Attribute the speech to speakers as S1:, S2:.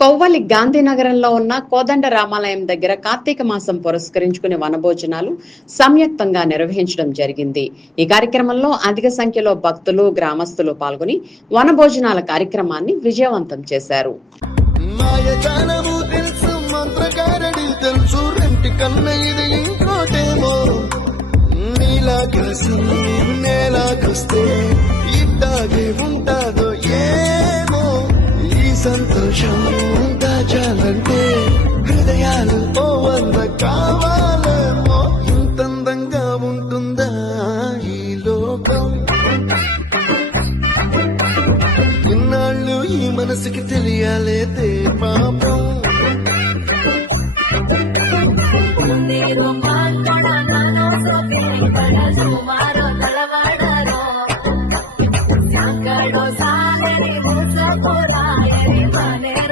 S1: కొవ్వలి గాంధీనగరంలో ఉన్న కోదండ రామాలయం దగ్గర కార్తీక మాసం పురస్కరించుకునే వనభోజనాలు సంయుక్తంగా నిర్వహించడం జరిగింది. ఈ కార్యక్రమంలో అధిక సంఖ్యలో భక్తులు గ్రామస్తులు పాల్గొని వనభోజనాల కార్యక్రమాన్ని విజయవంతం చేశారు.
S2: ప్రపంచం దాచాలంటే హృదయాలు ఓ వంద కావాలేమో? ఇంతందంగా ఉంటుందా ఈ లోకం? ఇన్నాళ్ళు ఈ మనసుకి తెలియాలేదే పాపం. సాగడో సాగని ముసపోరా running.